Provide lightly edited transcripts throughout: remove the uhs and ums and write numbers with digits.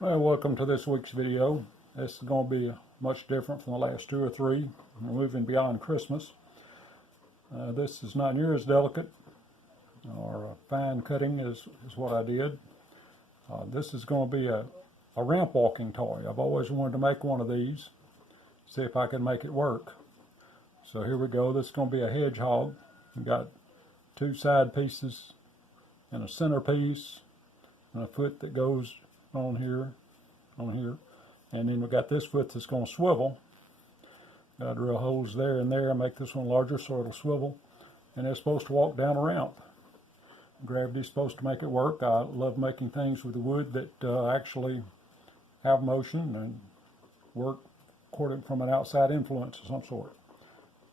Well, welcome to this week's video. This is going to be much different from the last two or three. We're moving beyond Christmas. This is not near as delicate or fine cutting is what I did. This is going to be a ramp walking toy. I've always wanted to make one of these, see if I can make it work. So here we go. This is going to be a hedgehog. We've got two side pieces and a center piece and a foot that goes on here, and then we got this foot that's going to swivel. Got to drill holes there and there, make this one larger so it'll swivel, and it's supposed to walk down a ramp. Gravity's supposed to make it work. I love making things with wood that actually have motion and work according from an outside influence of some sort.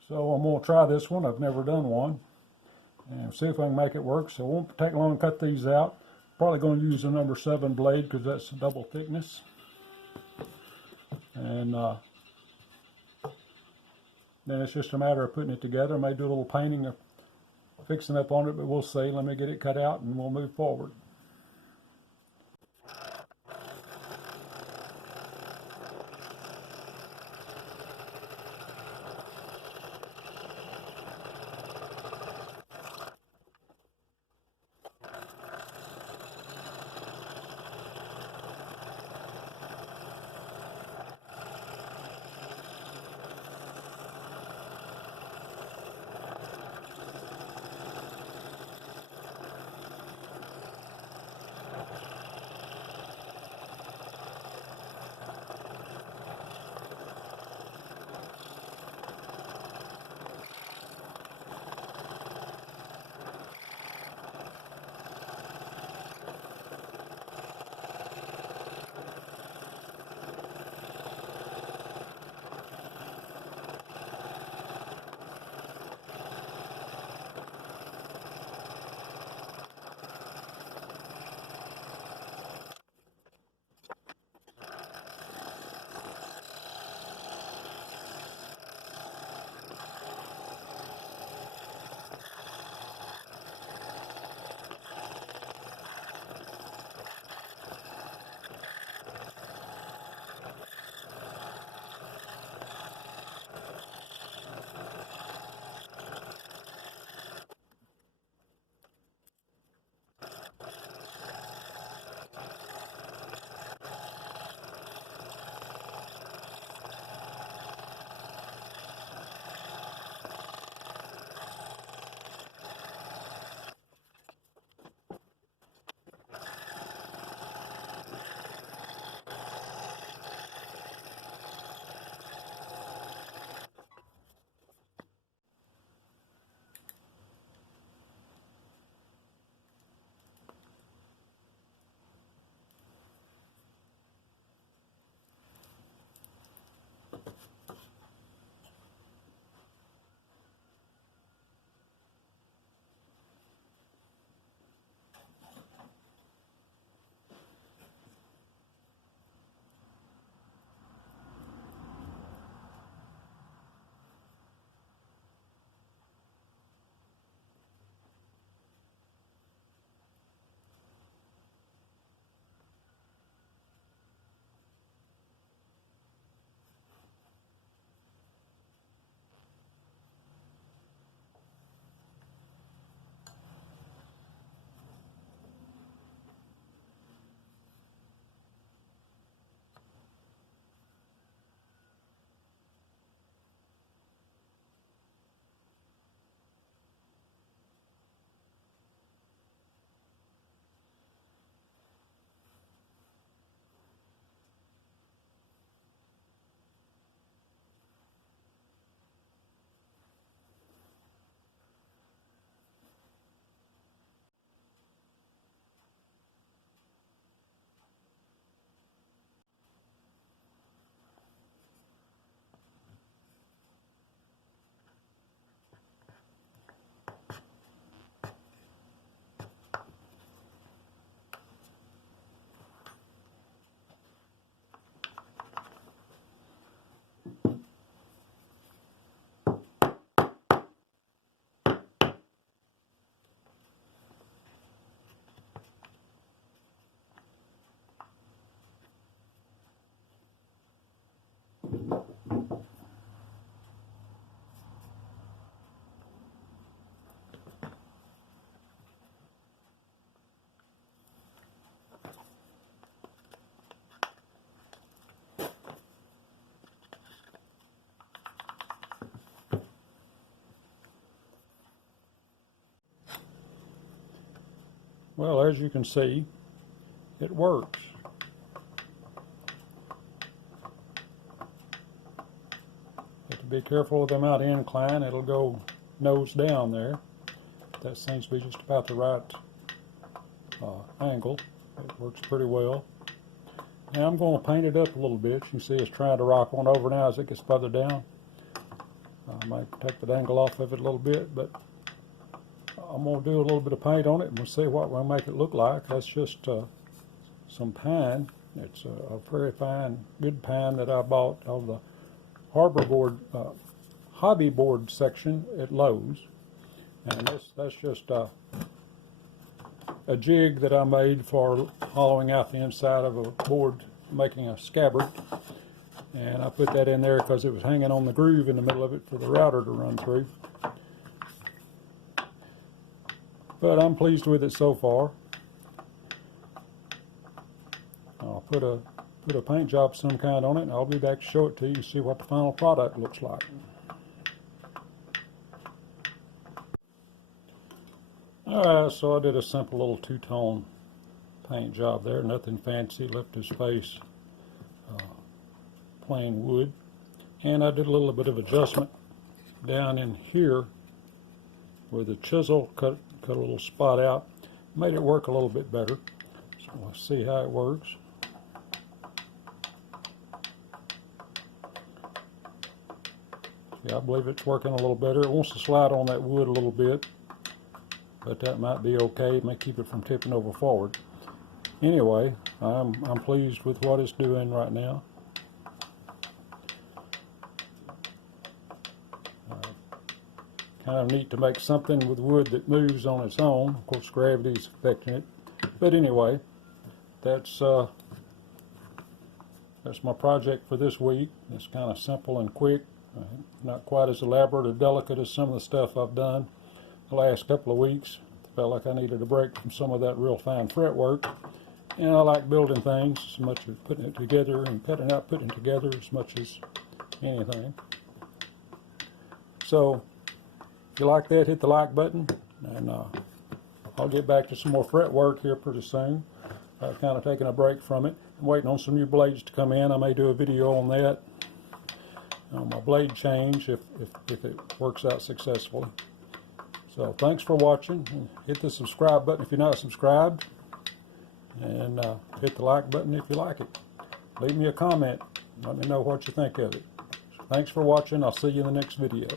So I'm going to try this one. I've never done one, and see if I can make it work. So it won't take long to cut these out. Probably going to use a number 7 blade because that's double thickness. And then it's just a matter of putting it together. I may do a little painting or fixing up on it, but we'll see. Let me get it cut out and we'll move forward. Well, as you can see, it works. Have to be careful with the amount of incline. It'll go nose down there. That seems to be just about the right angle. It works pretty well. Now I'm going to paint it up a little bit. You can see it's trying to rock on over now as it gets further down. I might take the angle off of it a little bit, but I'm going to do a little bit of paint on it and we'll see what we'll make it look like. That's just some pine. It's a very fine, good pine that I bought of the harbor board, hobby board section at Lowe's. And that's just a jig that I made for hollowing out the inside of a board, making a scabbard. And I put that in there because it was hanging on the groove in the middle of it for the router to run through. But I'm pleased with it so far. I'll put a paint job of some kind on it, and I'll be back to show it to you and see what the final product looks like. Alright, so I did a simple little two-tone paint job there, nothing fancy, left his face plain wood. And I did a little bit of adjustment down in here where the chisel cut a little spot out, made it work a little bit better. So let's see how it works. Yeah, I believe it's working a little better. It wants to slide on that wood a little bit, but that might be okay. It may keep it from tipping over forward. Anyway, I'm pleased with what it's doing right now. Kind of neat to make something with wood that moves on its own. Of course, gravity's affecting it. But anyway, that's my project for this week. It's kind of simple and quick. Not quite as elaborate or delicate as some of the stuff I've done the last couple of weeks. Felt like I needed a break from some of that real fine fretwork. And I like building things as much as putting it together and cutting out, putting it together as much as anything. So, if you like that, hit the like button, and I'll get back to some more fretwork here pretty soon. I've kind of taken a break from it. I'm waiting on some new blades to come in. I may do a video on that, on my blade change, if it works out successfully. So thanks for watching. Hit the subscribe button if you're not subscribed, and hit the like button if you like it. Leave me a comment. Let me know what you think of it. Thanks for watching. I'll see you in the next video.